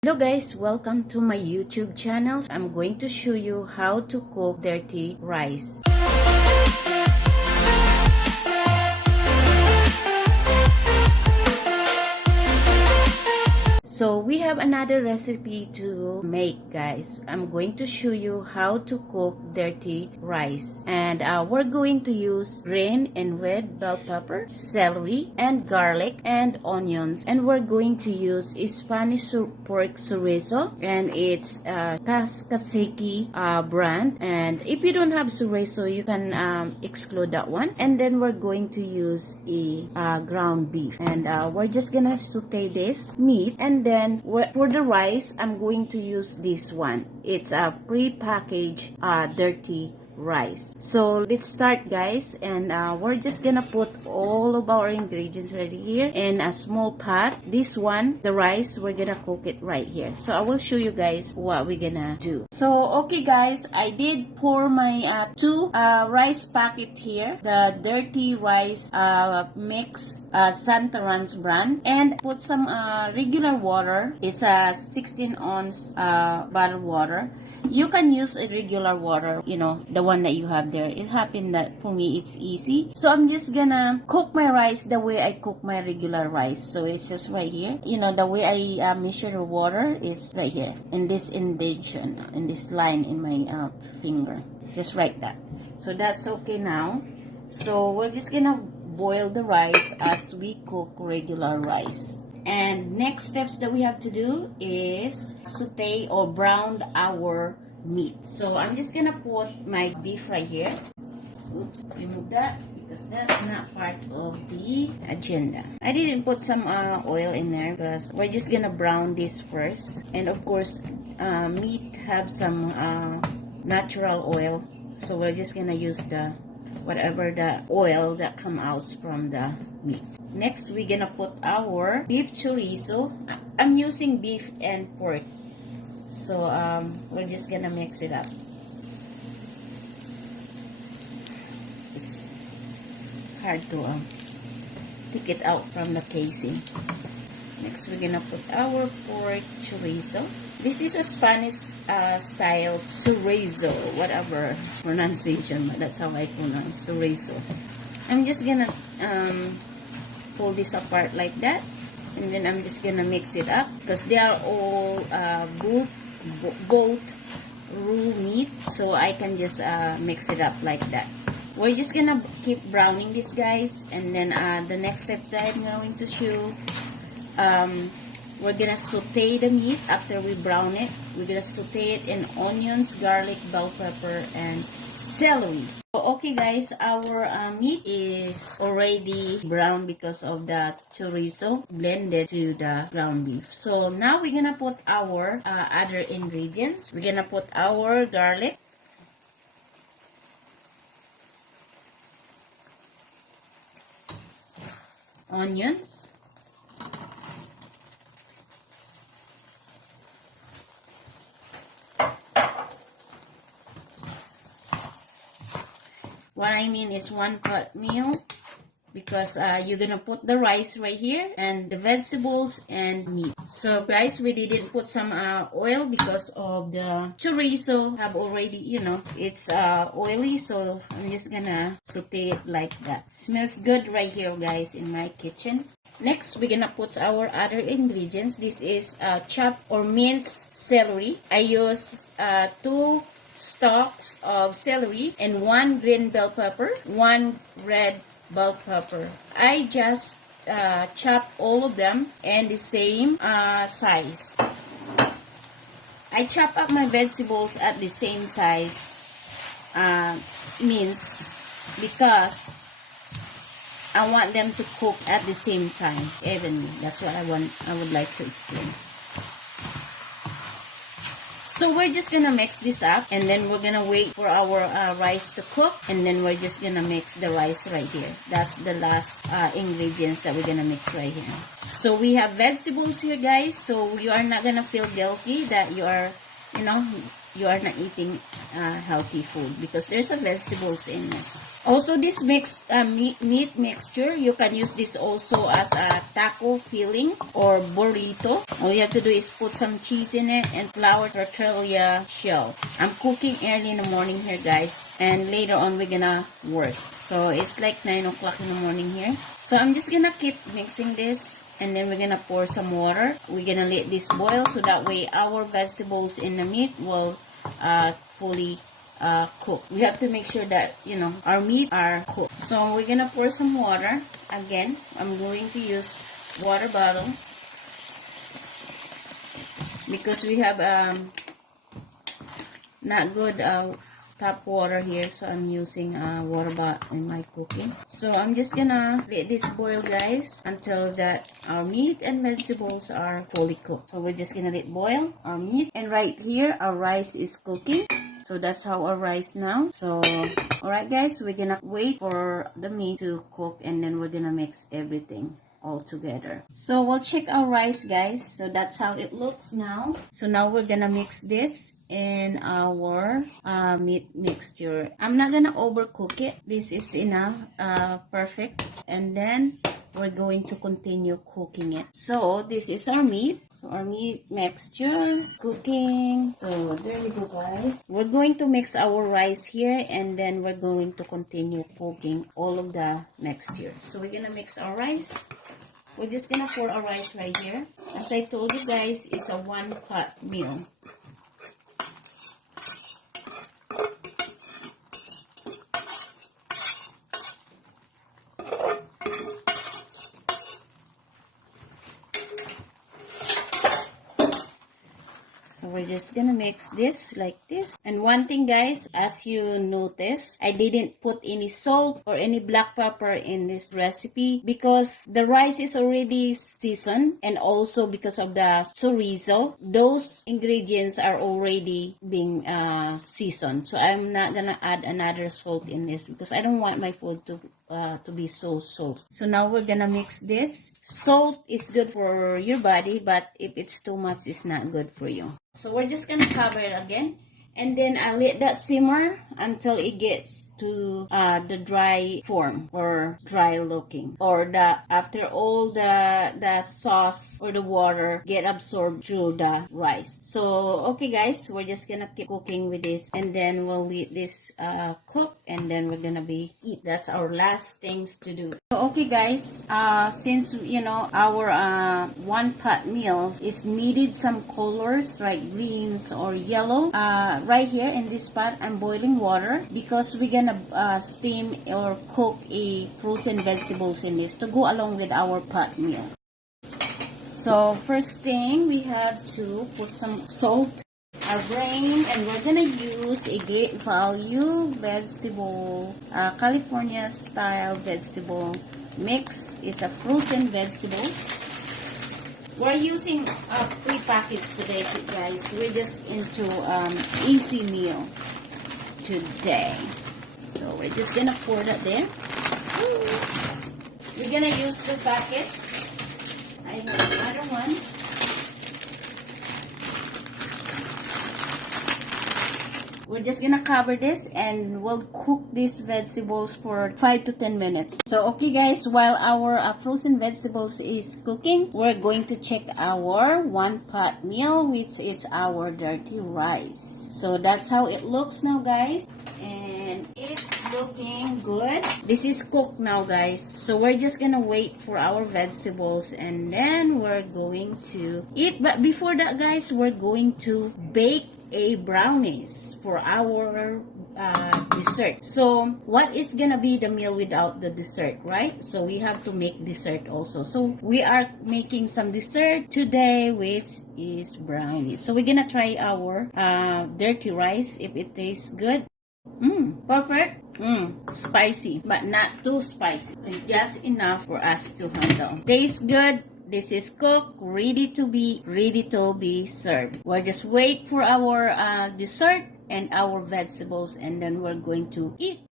Hello guys, welcome to my YouTube channel. I'm going to show you how to cook dirty rice. So we have another recipe to make, guys. I'm going to show you how to cook dirty rice. And we're going to use green and red bell pepper, celery, and garlic, and onions. And we're going to use Spanish pork chorizo. And it's Kaseki brand. And if you don't have chorizo, you can exclude that one. And then we're going to use a ground beef. And we're just gonna saute this meat. And then for the rice, I'm going to use this one. It's a pre-packaged dirty rice. So let's start, guys, and we're just gonna put all of our ingredients right here in a small pot. This one, the rice, we're gonna cook it right here. So I will show you guys what we're gonna do. So okay guys, I did pour my two rice packet here, the dirty rice mix Santarans brand, and put some regular water. It's a 16 ounce bottled water. You can use a regular water, you know, the one that you have there. It's happened that for me it's easy. So I'm just gonna cook my rice the way I cook my regular rice. So it's just right here. You know, the way I measure the water is right here. In this indentation, in this line in my finger. Just like that. So that's okay now. So we're just gonna boil the rice as we cook regular rice. And next steps that we have to do is saute or brown our meat. So I'm just gonna put my beef right here. Oops, remove that because that's not part of the agenda. I didn't put some oil in there because we're just gonna brown this first. And of course, meat have some natural oil. So we're just gonna use the whatever the oil that comes out from the meat. Next, we're gonna put our beef chorizo. I'm using beef and pork. So we're just gonna mix it up. It's hard to take it out from the casing. Next, we're gonna put our pork chorizo. This is a Spanish style chorizo, whatever pronunciation, but that's how I pronounce chorizo. I'm just gonna pull this apart like that, and then I'm just gonna mix it up because they are all both raw meat, so I can just mix it up like that. We're just gonna keep browning this, guys, and then the next steps that I'm going to show. We're gonna saute the meat after we brown it. We're gonna saute it in onions, garlic, bell pepper, and celery. Okay guys, our meat is already brown because of the chorizo blended to the ground beef. So now we're gonna put our other ingredients. We're gonna put our garlic, onions, what I mean is 1 pot meal because you're gonna put the rice right here and the vegetables and meat. So guys, we didn't put some oil because of the chorizo have already, you know, it's oily. So I'm just gonna saute it like that. Smells good right here, guys, in my kitchen. Next, we're gonna put our other ingredients. This is chopped or minced celery. I use 2 stalks of celery and 1 green bell pepper, 1 red bell pepper. I just chop all of them in the same size. I chop up my vegetables at the same size means because I want them to cook at the same time evenly. That's what I would like to explain. So we're just gonna mix this up, and then we're gonna wait for our rice to cook, and then we're just gonna mix the rice right here. That's the last ingredients that we're gonna mix right here. So we have vegetables here, guys, so you are not gonna feel guilty that you are you know, you are not eating healthy food because there's a vegetables in it. Also, this mixed meat mixture, you can use this also as a taco filling or burrito. All you have to do is put some cheese in it and flour tortilla shell. I'm cooking early in the morning here, guys, and later on we're gonna work. So it's like 9 o'clock in the morning here. So I'm just gonna keep mixing this. And then we're gonna pour some water. We're gonna let this boil so that way our vegetables in the meat will fully cook. We have to make sure that, you know, our meat are cooked. So we're gonna pour some water. Again, I'm going to use water bottle because we have not good tap water here, so I'm using water bottle in my cooking. So I'm just gonna let this boil, guys, until that our meat and vegetables are fully cooked. So we're just gonna let boil our meat, and right here our rice is cooking. So that's how our rice now. So alright, guys, we're gonna wait for the meat to cook, and then we're gonna mix everything all together. So we'll check our rice, guys. So that's how it looks now. So now we're gonna mix this in our meat mixture. I'm not gonna overcook it. This is enough, perfect. And then we're going to continue cooking it. So this is our meat. So our meat mixture cooking. So there you go, guys. We're going to mix our rice here, and then we're going to continue cooking all of the mixture. So we're gonna mix our rice. We're just gonna pour our rice right here. As I told you guys, it's a one pot meal. So we're just gonna mix this like this. And one thing, guys, as you notice, I didn't put any salt or any black pepper in this recipe because the rice is already seasoned, and also because of the chorizo, those ingredients are already being seasoned. So I'm not gonna add another salt in this because I don't want my food to be so salt. So now we're gonna mix this. Salt is good for your body, but if it's too much, it's not good for you. So we're just gonna cover it again, and then I'll let that simmer until it gets to the dry form or dry looking, or the after all the sauce or the water get absorbed through the rice. So okay, guys, we're just gonna keep cooking with this, and then we'll let this cook, and then we're gonna be eat. That's our last things to do. So okay, guys, since you know our one pot meal is needed some colors like greens or yellow, right here in this pot I'm boiling water because we're gonna steam or cook a frozen vegetables in this to go along with our pot meal. So first thing, we have to put some salt, our grain, and we're gonna use a great value vegetable, California style vegetable mix. It's a frozen vegetable. We're using 3 packets today, guys. We're just into easy meal today. So we're just gonna pour that there. We're gonna use 2 packets. I have another one. We're just gonna cover this, and we'll cook these vegetables for 5 to 10 minutes. So okay, guys, while our frozen vegetables is cooking, we're going to check our one pot meal, which is our dirty rice. So that's how it looks now, guys, and it's looking good. This is cooked now, guys. So we're just gonna wait for our vegetables, and then we're going to eat. But before that, guys, we're going to bake a brownies for our dessert. So what is gonna be the meal without the dessert, right? So we have to make dessert also. So we are making some dessert today, which is brownies. So we're gonna try our dirty rice if it tastes good. Perfect. Spicy, but not too spicy. Just enough for us to handle. Tastes good. This is cooked, ready to be served. We'll just wait for our dessert and our vegetables, and then we're going to eat.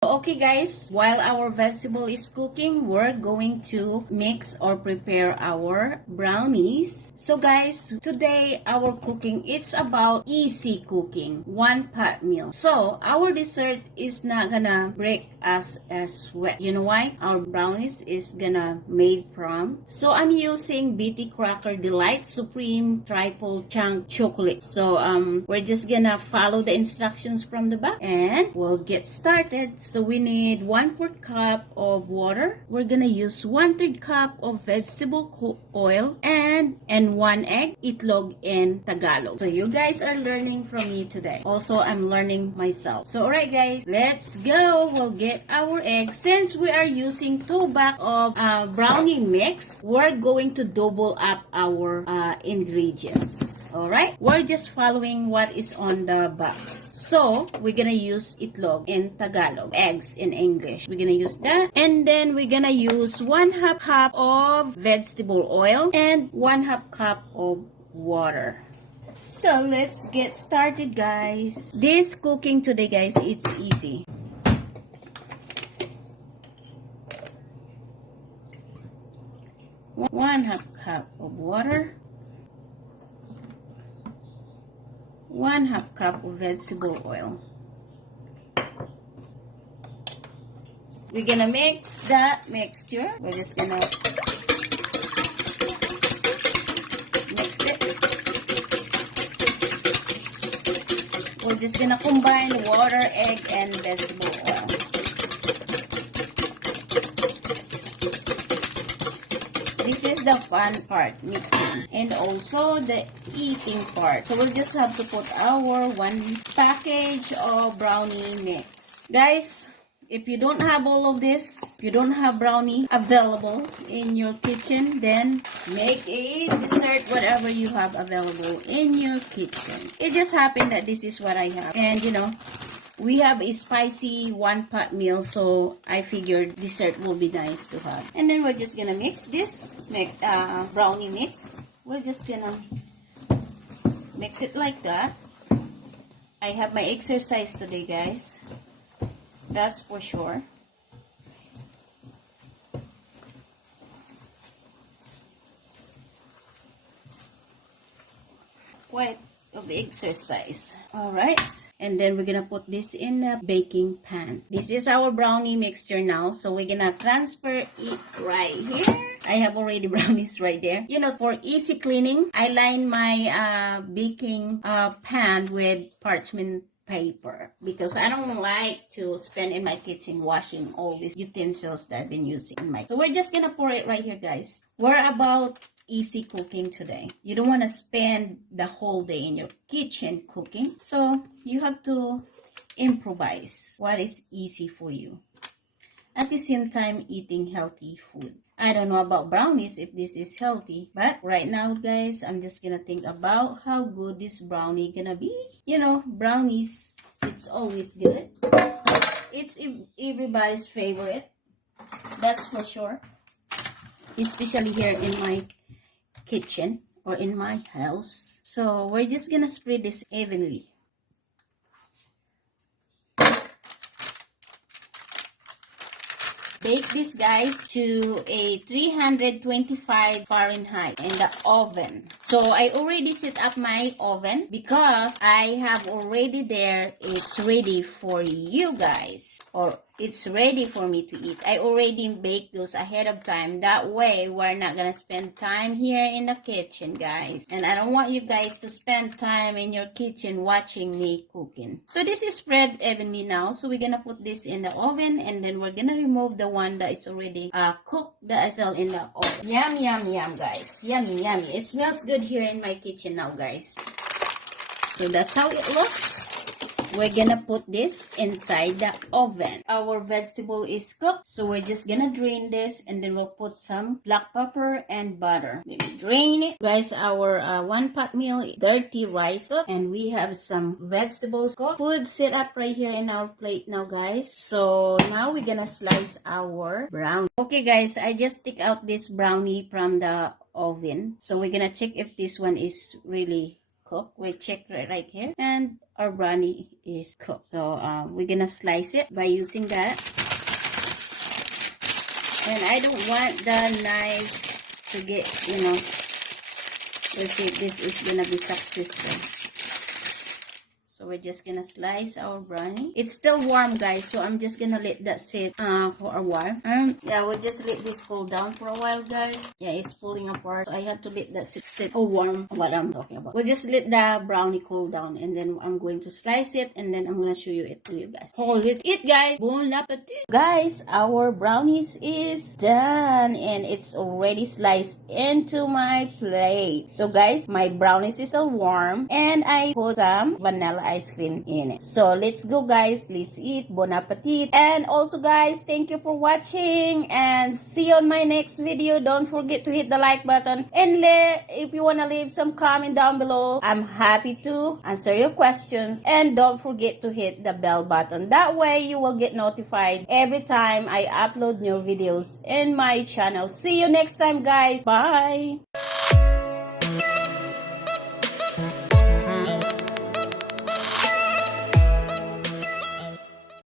Okay guys, while our vegetable is cooking, we're going to mix or prepare our brownies. So guys, today our cooking, it's about easy cooking, one pot meal. So our dessert is not gonna break us as wet. You know why? Our brownies is gonna made from. So I'm using BT Cracker Delight Supreme Triple Chunk Chocolate. So we're just gonna follow the instructions from the back and we'll get started. So we need 1/4 cup of water. We're gonna use 1/3 cup of vegetable oil and 1 egg, itlog in Tagalog. So you guys are learning from me today. Also, I'm learning myself. So alright guys, let's go. We'll get our egg. Since we are using 2 bags of brownie mix, we're going to double up our ingredients. Alright, we're just following what is on the box. So, we're gonna use itlog in Tagalog, eggs in English. We're gonna use that. And then we're gonna use 1/2 cup of vegetable oil and 1/2 cup of water. So, let's get started guys. This cooking today guys, it's easy. One half cup of water. 1/2 cup of vegetable oil. We're gonna mix that mixture. We're just gonna mix it. We're just gonna combine water, egg, and vegetable oil. This is the fun part, mixing, and also the eating part. So we'll just have to put our 1 package of brownie mix. Guys, if you don't have all of this, if you don't have brownie available in your kitchen, then make a dessert whatever you have available in your kitchen. It just happened that this is what I have. And you know, we have a spicy 1 pot meal, so I figured dessert will be nice to have. And then we're just gonna mix this brownie mix. We're just gonna mix it like that. I have my exercise today, guys. That's for sure. Quite of exercise. Alright. And then we're gonna put this in a baking pan. This is our brownie mixture now. So we're gonna transfer it right here. I have already brownies right there. You know, for easy cleaning, I line my baking pan with parchment paper because I don't like to spend in my kitchen washing all these utensils that I've been using in my. So we're just gonna pour it right here, guys. We're about easy cooking today. You don't want to spend the whole day in your kitchen cooking, so you have to improvise what is easy for you. At the same time, eating healthy food. I don't know about brownies if this is healthy, but right now guys, I'm just gonna think about how good this brownie gonna be. You know, brownies, it's always good. It's everybody's favorite, that's for sure, especially here in my kitchen or in my house. So we're just gonna spread this evenly. Bake this guys to a 325 Fahrenheit in the oven. So I already set up my oven because I have already there, it's ready for you guys, or it's ready for me to eat. I already baked those ahead of time. That way, we're not gonna spend time here in the kitchen, guys. And I don't want you guys to spend time in your kitchen watching me cooking. So this is spread evenly now. So we're gonna put this in the oven, and then we're gonna remove the one that is already cooked, that is in the oven. Yum, yum, yum, guys. Yummy, yummy. It smells good here in my kitchen now, guys. So that's how it looks. We're gonna put this inside the oven. Our vegetable is cooked, so we're just gonna drain this, and then we'll put some black pepper and butter. Let me drain it. Guys, our 1 pot meal, dirty rice cooked, and we have some vegetables cooked. Food set up right here in our plate now, guys. So now we're gonna slice our brownie. Okay, guys, I just take out this brownie from the oven. So we're gonna check if this one is really cooked. We check right here. And our brownie is cooked. So we're gonna slice it by using that. And I don't want the knife to get, let's see if this is gonna be successful. So we're just gonna slice our brownie. It's still warm, guys, so I'm just gonna let that sit for a while. Yeah, we'll just let this cool down for a while, guys. Yeah, it's pulling apart. So I have to let that sit or warm. What I'm talking about. We'll just let the brownie cool down, and then I'm going to slice it, and then I'm gonna show you it to you guys. Hold it, guys. Bon appetit, guys. Our brownies is done, and it's already sliced into my plate. So, guys, my brownies is still warm, and I put some vanilla ice cream in it. So let's go, guys. Let's eat. Bon appetit. And also, guys, thank you for watching, and see you on my next video. Don't forget to hit the like button, and if you want to leave some comment down below, I'm happy to answer your questions. And don't forget to hit the bell button. That way you will get notified every time I upload new videos in my channel. See you next time, guys. Bye.